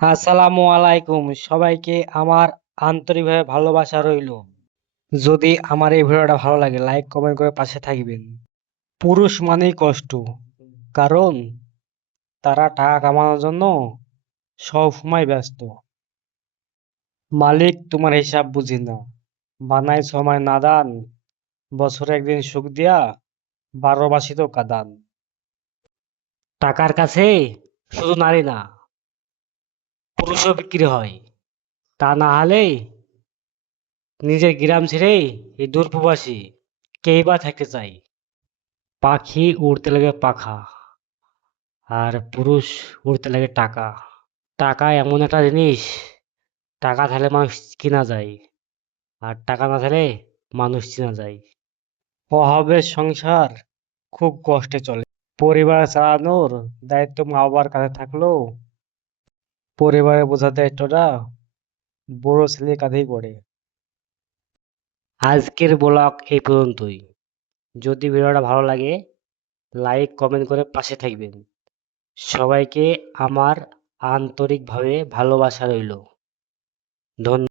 আসসালামু আলাইকুম, সবাইকে আমার আন্তরিকভাবে ভালোবাসা রইল। যদি আমার এই ভিডিওটা ভালো লাগে লাইক কমেন্ট করে পাশে থাকবেন। পুরুষ মানেই কষ্ট, কারণ তারা টাকা কামানোর জন্য সব সময় ব্যস্ত। মালিক তোমার হিসাব বুঝি না, বানায় সময় নাদান, বছরে একদিন সুখ দিয়া 12 মাসই তো কাঁদান। টাকার কাছে শুধু নারী না, পুরুষও বিক্রি হয়। তা না হলে নিজের গ্রাম ছেড়ে এই দূর প্রবাসী কেই বা থাকতে চাই। পাখি উড়তে লাগে পাখা, আর পুরুষ উড়তে লাগে টাকা। টাকা এমন একটা জিনিস, টাকা থাকলে মানুষ কিনা যায়, আর টাকা না থাকলে মানুষ চেনা যায়। অভাবের সংসার খুব কষ্টে চলে। পরিবার চালানোর দায়িত্ব মা বাবার কাঁধে থাকলেও পরিবারের বোঝার দায়িত্বটা বড় ছেলের কাঁধেই পড়ে। আজকের ব্লগ এই পর্যন্তই। যদি ভিডিওটা ভালো লাগে লাইক কমেন্ট করে পাশে থাকবেন। সবাইকে আমার আন্তরিকভাবে ভালোবাসা রইল। ধন্যবাদ।